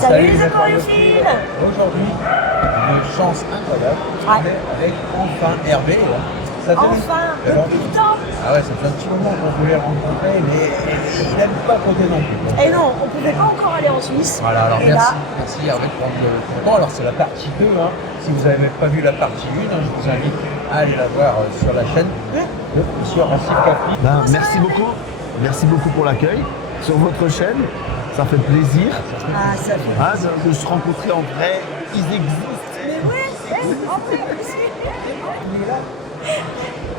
Salut les aquariophiles. Aujourd'hui, une chance incroyable, Ouais. avec enfin Hervé. Ça fait Enfin, depuis le temps. Ah ouais, ça fait un petit moment qu'on voulait le rencontrer, mais il n'aime pas côté non plus. Et non, on ne pouvait pas encore aller en Suisse. Voilà, alors Et merci Hervé de prendre le temps. Alors c'est la partie 2, hein. Si vous n'avez pas vu la partie 1, je vous invite à aller la voir sur la chaîne de Monsieur Racine Capi. Merci beaucoup pour l'accueil sur votre chaîne. Ça fait plaisir ça fait de se rencontrer en vrai. Ils existent. Mais ouais, en vrai aussi. Il est là.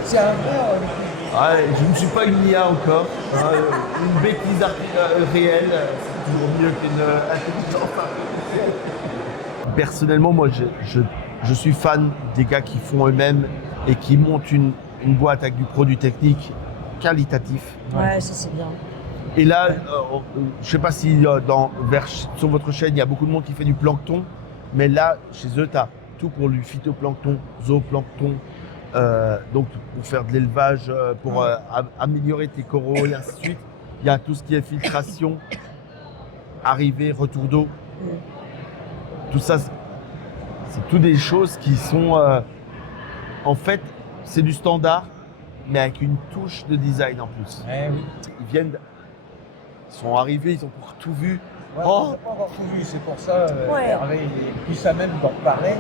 C'est un vrai. Je ne suis pas une IA encore. Une bêtise réelle, c'est toujours mieux qu'une intelligence artificielle. Personnellement, moi, je suis fan des gars qui font eux-mêmes et qui montent une boîte avec du produit technique qualitatif. Ouais, ça c'est bien. Et là, je ne sais pas si sur votre chaîne, il y a beaucoup de monde qui fait du plancton, mais là, chez eux, tu as tout pour du phytoplancton, zooplancton, donc pour faire de l'élevage, pour améliorer tes coraux et ainsi de suite. Il y a tout ce qui est filtration, arrivée, retour d'eau. Tout ça, c'est tout des choses qui sont, en fait, c'est du standard, mais avec une touche de design en plus. Oui. Ils sont arrivés, ils ont pour tout vu. Ouais, on n'a pas encore tout vu, c'est pour ça Hervé il est plus à même d'en parler.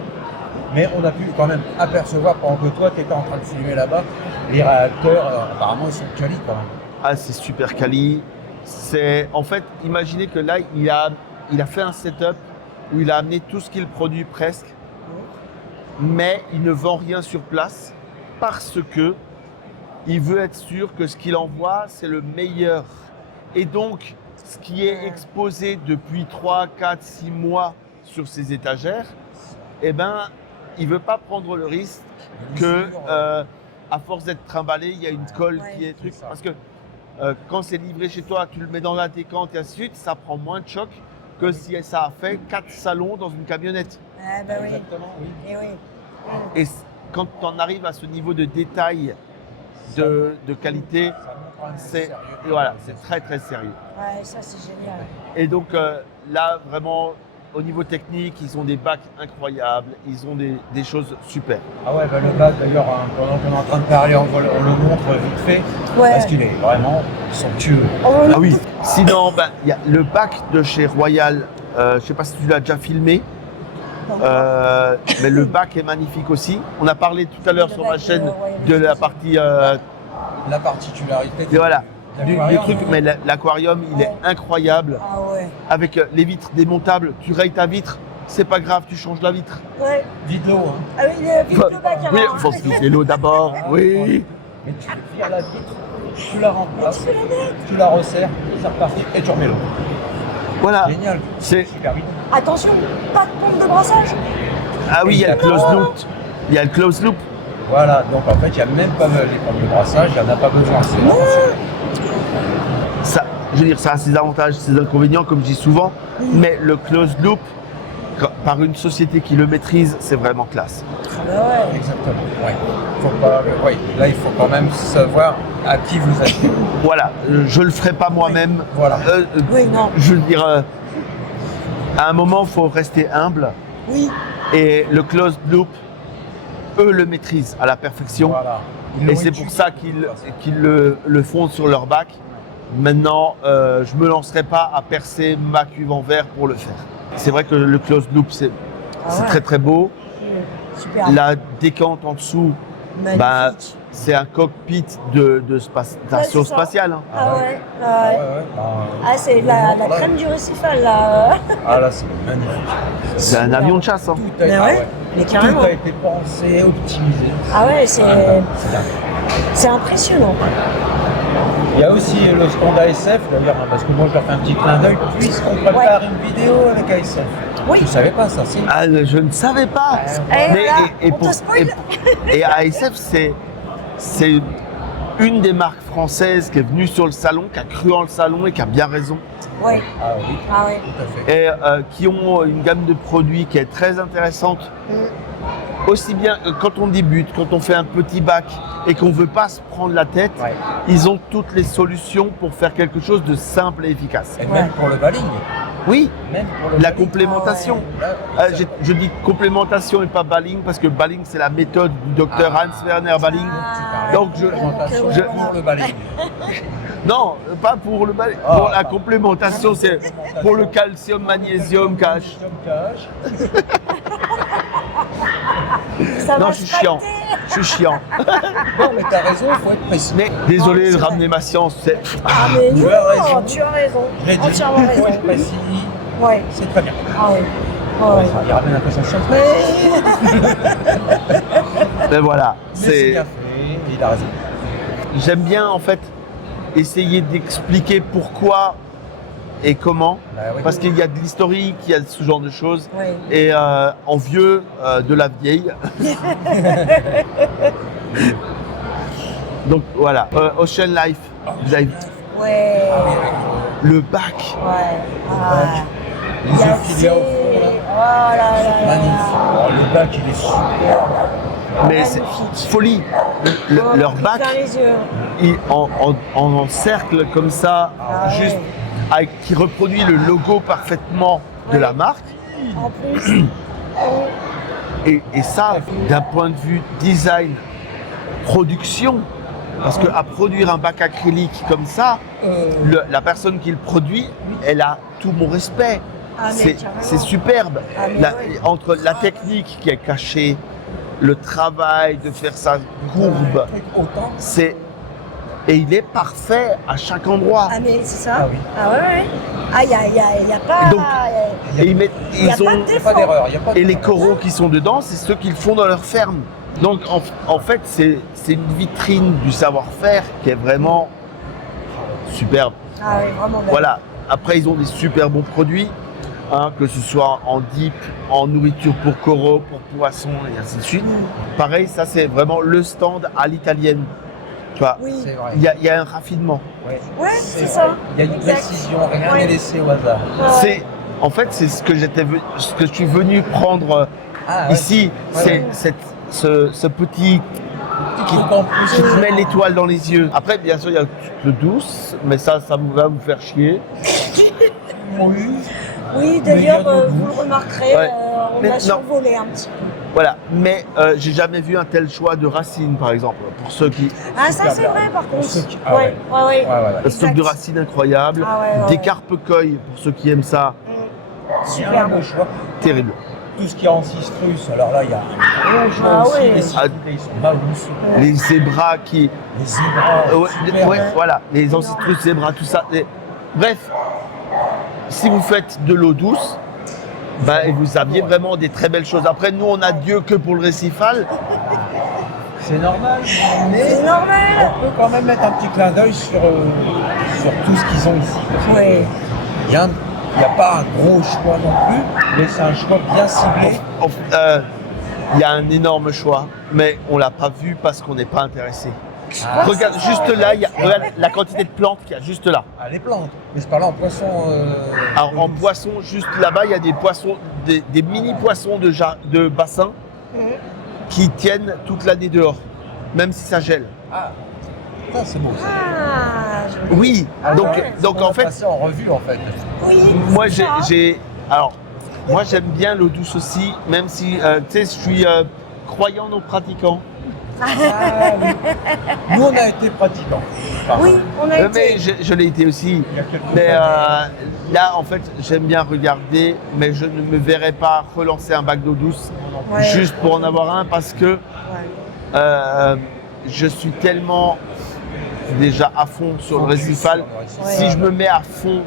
Mais on a pu quand même apercevoir pendant que toi tu étais en train de filmer là-bas, les réacteurs, apparemment ils sont quali quand même. Ah, c'est super quali. En fait, imaginez que là, il a fait un setup où il a amené tout ce qu'il produit presque, mais il ne vend rien sur place parce que il veut être sûr que ce qu'il envoie, c'est le meilleur. Et donc, ce qui est exposé depuis 3, 4, 6 mois sur ses étagères, eh ben, il ne veut pas prendre le risque que, à force d'être trimballé, il y a une colle qui est truc. Parce que quand c'est livré chez toi, tu le mets dans la décante et ainsi de suite, ça prend moins de choc que si ça a fait 4 salons dans une camionnette. Ah bah oui. Exactement, oui. Et oui. Et quand tu en arrives à ce niveau de détail, de qualité, c'est très très sérieux. Ouais, ça c'est génial. Et donc là, vraiment, au niveau technique, ils ont des bacs incroyables, ils ont des choses super. Ah ouais, le bac d'ailleurs, pendant qu'on est en train de parler, on le montre vite fait, parce qu'il est vraiment somptueux. Ah oui, sinon, il y a le bac de chez Royal, je ne sais pas si tu l'as déjà filmé, mais le bac est magnifique aussi. On a parlé tout à l'heure sur ma chaîne de la partie... la particularité du truc, mais l'aquarium, il est incroyable. Ah ouais. Avec les vitres démontables, tu rayes ta vitre, c'est pas grave, tu changes la vitre. Ouais. Vide l'eau, hein. Ah oui, vide le bac avant. Oui, il faut se vider l'eau d'abord, oui. Mais tu vires la vitre, tu la remplaces, tu la resserres, c'est reparti et tu remets l'eau. Voilà. Génial, C'est super vite. Attention, pas de pompe de brassage. Ah oui, il y a le close loop. Il y a le close loop. Voilà, donc en fait, il n'y a même pas les pompes de brassage, il n'y en a pas besoin. Ça, je veux dire, ça a ses avantages, ses inconvénients, comme je dis souvent, mais le close loop, par une société qui le maîtrise, c'est vraiment classe. Ah bah ouais. Exactement, là, il faut quand même savoir à qui vous achetez. Voilà, je le ferai pas moi-même. Voilà. Oui, non. Je veux dire, à un moment, il faut rester humble. Oui. Et le closed loop, eux le maîtrisent à la perfection. Voilà. Et c'est pour ça qu'ils le font sur leur bac. Maintenant, je ne me lancerai pas à percer ma cuve en verre pour le faire. C'est vrai que le closed loop, c'est très très beau. Super. La décante en dessous, Magnifique. c'est un cockpit de station spatiale. Hein. Ah ouais. Ah, c'est la crème du récifal là. Ah là, c'est magnifique. C'est un avion de chasse. Hein. Tout a, Mais ouais, mais carrément. Tout a été pensé, optimisé. Ah ouais, c'est dingue. impressionnant. Il y a aussi le stand ASF d'ailleurs, parce que moi je leur fais un petit clin d'œil, puisqu'on prépare une vidéo avec ASF. Oui. Tu savais pas ça, si? Ah, je ne savais pas. Et ASF, c'est une des marques françaises qui est venue sur le salon, qui a cru en le salon et qui a bien raison. Oui. Ah oui, Ah oui. tout à fait. Et qui ont une gamme de produits qui est très intéressante. Aussi bien quand on débute, quand on fait un petit bac et qu'on ne veut pas se prendre la tête, ils ont toutes les solutions pour faire quelque chose de simple et efficace. Et même pour le baling. Oui, Même pour le la balling. complémentation. Là, Je dis complémentation et pas balling parce que balling c'est la méthode du docteur Hans Werner Balling. Donc, complémentation je- pour le balling. Non, pas pour le balling. Ah, pour la pas. complémentation, c'est pour le calcium, magnésium, cash. Ça Non, va je suis se chiant. pacter. Je suis chiant. Non, mais t'as raison, il faut être précis. Mais désolé c'est de vrai. ramener ma science. Ah mais Tu non, as raison. tu as raison. J'ai dit, Entièrement il faut raison. être précis, Ouais. c'est très bien. Ah ouais. Ah ouais. Il ramène un peu sa science, Mais voilà, mais c'est c'est. bien fait, il a raison. J'aime bien en fait essayer d'expliquer pourquoi et comment, Bah oui. parce qu'il y a de l'historique, il y a ce genre de choses. Ouais. Et en vieux, de la vieille. Donc voilà, Ocean Life, vous avez Ouais. le bac. Ouais. Ah. Les œufs filés au fond, là. Oh là là là Magnifique. là. Oh, le bac, il est super. Mais c'est Magnifique. folie. Oh, Leur plus bac, plein les yeux. en cercle comme ça, Ah ouais. juste qui reproduit le logo parfaitement de Ouais. la marque. En plus. Et ça, d'un point de vue design, production, parce qu'à produire un bac acrylique comme ça, la personne qui le produit, elle a tout mon respect. Ah, mais C'est carrément. c'est superbe. Ah, mais ouais. Entre la technique qui est cachée, le travail de faire sa courbe, Autant. et il est parfait à chaque endroit. Ah mais c'est ça. Ah oui. Ah ouais ouais. Ah y a pas. Donc, Et ils mettent, y a ils pas ont, de Il n'y a pas d'erreur. Il y a pas et les d'erreur. coraux qui sont dedans, c'est ceux qu'ils font dans leur ferme. Donc en fait, c'est une vitrine du savoir-faire qui est vraiment superbe. Ah ouais, vraiment belle. Voilà. Après, ils ont des super bons produits, hein, que ce soit en dip, en nourriture pour coraux, pour poissons et ainsi de suite. Pareil, ça c'est vraiment le stand à l'italienne. Tu vois, Oui. C'est vrai. il y a un raffinement. Ouais, c'est ça. Il y a une Exact. précision, rien Ouais. n'est laissé au hasard. Ouais. En fait, c'est ce que je suis venu prendre Ah, ouais. ici. Ouais. C'est ce petit Petit truc en plus. qui te met l'étoile dans les yeux. Après, bien sûr, il y a le douce, mais ça va vous faire chier. Oui. Oui, d'ailleurs, Mais il y a vous le remarquerez, Ouais. on Mais a non. survolé un petit peu. Voilà. Mais j'ai jamais vu un tel choix de racines, par exemple. Pour ceux qui. Ah, ça Super c'est bien. vrai par contre. ceux qui- ah ouais, ouais, ouais. Un stock Exact. de racines incroyable. Ah ouais, ouais, des ouais. carpe-coy, pour ceux qui aiment ça. Super Bien bon. le choix. Terrible. Tout ce qui est en citrus, alors là, il y a un gros choix Ah aussi. ouais. Les citrus, ils sont malous. Les zébras qui. Les zébras, Ouais, super. ouais, voilà, les ancitrus, zébras, tout ça. Bref, si vous faites de l'eau douce, bah, et vous aviez vraiment des très belles choses. Après, nous, on a Dieu que pour le récifal. C'est normal, mais C'est normal. on peut quand même mettre un petit clin d'œil sur tout ce qu'ils ont ici. Ouais. Il n'y a pas un gros choix non plus, mais c'est un choix bien ciblé. Il y a un énorme choix, mais on l'a pas vu parce qu'on n'est pas intéressé. Ah, Regarde, juste là, regarde la quantité de plantes qu'il y a juste là. Ah, les plantes. Mais je parlais en poisson. Alors en poisson, juste là-bas, il y a des poissons, des mini poissons de bassin qui tiennent toute l'année dehors, même si ça gèle. Ah, ça c'est beau. Ça. Ah, je- Oui, Ah, donc, ouais, donc on en a fait, passé en revue en fait. oui. moi c'est ça. alors, moi j'aime bien l'eau douce aussi, même si, tu sais, je suis croyant non pratiquant. Ah, oui. Nous on a été pratiquants. Enfin, Oui, on a Mais été. je l'ai été aussi. il y a quelques Mais années. là, en fait, j'aime bien regarder, mais je ne me verrai pas relancer un bac d'eau douce Ouais. juste pour en avoir un parce que Ouais. je suis tellement déjà à fond sur le Focus récifal. sur le récifal. Si je me mets à fond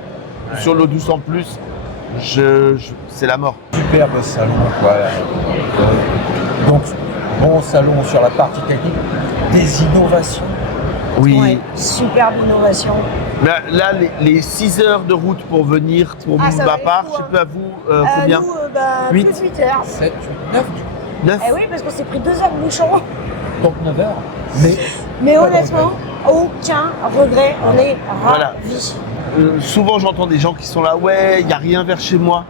sur l'eau douce en plus, c'est la mort. Superbe salon quoi. Donc bon salon sur la partie technique, des innovations. Oui. Ouais. Superbe innovation. Là, les 6 heures de route pour venir, pour Ah, ça ma valait part, le je coup, sais hein. plus à vous, combien Nous, bah, Huit. plus de 8 heures. 7, 8, 9, 9 Eh oui, parce qu'on s'est pris 2 heures de bouchon. donc 9 heures. Mais Mais Pas de honnêtement, aucun regret. On est Voilà. ravis. Souvent, j'entends des gens qui sont là, ouais, il n'y a rien vers chez moi.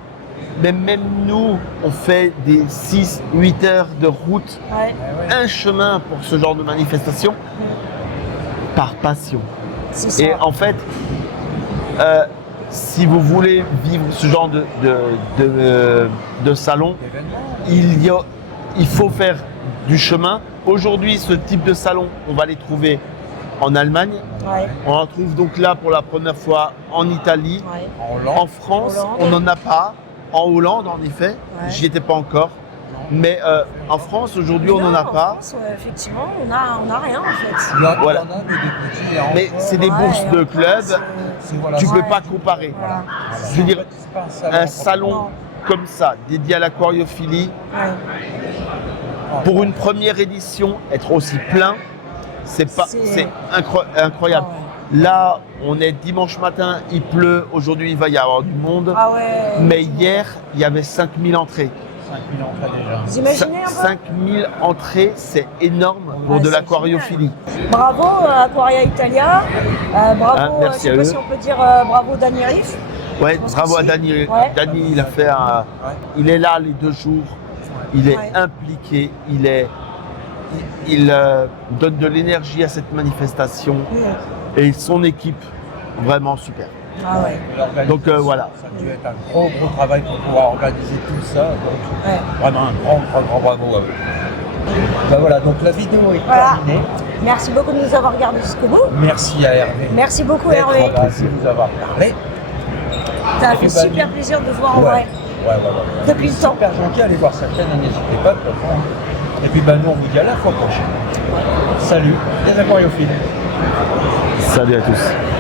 Mais même nous, on fait des 6-8 heures de route, Ouais, un chemin pour ce genre de manifestation, par passion. c'est ça. Et en fait, si vous voulez vivre ce genre de salon, Événement. il faut faire du chemin. Aujourd'hui, ce type de salon, on va les trouver en Allemagne. Ouais. On en trouve donc là pour la première fois en Italie. Ouais. En Hollande. En France, Hollande. on n'en a pas. En Hollande, en effet, Ouais. j'y étais pas encore. Mais en France, aujourd'hui, on Non, n'en a en pas. France, effectivement, on a rien en fait. Il y en a, Voilà. mais des petits. Mais c'est des Ouais, bourses de en club. France, Voilà. Tu Ouais. peux pas comparer. Voilà. Je veux dire, C'est pas un salon Non. comme ça, dédié à l'aquariophilie, Ouais. pour une première édition, être aussi plein, c'est incroyable. Ah Là, on est dimanche matin, il pleut, aujourd'hui il va y avoir du monde. Ah ouais. Mais hier, il y avait 5000 entrées. 5000 entrées déjà. Vous imaginez un peu 5000 entrées, c'est énorme pour Ouais, de c'est l'aquariophilie. Bravo Aquaria Italia, bravo, Ah, merci je sais à pas eux. si on peut dire bravo Dani Riff. Ouais, Je pense bravo que à si. Dani. Ouais. Dani, il a fait il est là les 2 jours. Il est Ouais. impliqué, il donne de l'énergie à cette manifestation et son équipe, vraiment super. Ah ouais. Donc, voilà. Ça a dû être un gros travail pour pouvoir organiser tout ça. Donc, Ouais. vraiment un grand bravo à eux. Ben voilà, donc la vidéo est Voilà. terminée. Merci beaucoup de nous avoir regardés jusqu'au bout. Merci à Hervé. Merci beaucoup d'être Hervé. là, de nous avoir parlé. Ça a Et fait puis, bah, super plaisir de te voir en vrai. Ouais. Depuis le temps. Super gentil, allez voir sa chaîne, n'hésitez pas de toute façon. Et puis nous on vous dit à la fois prochaine. Salut les aquariophiles. Salut à tous.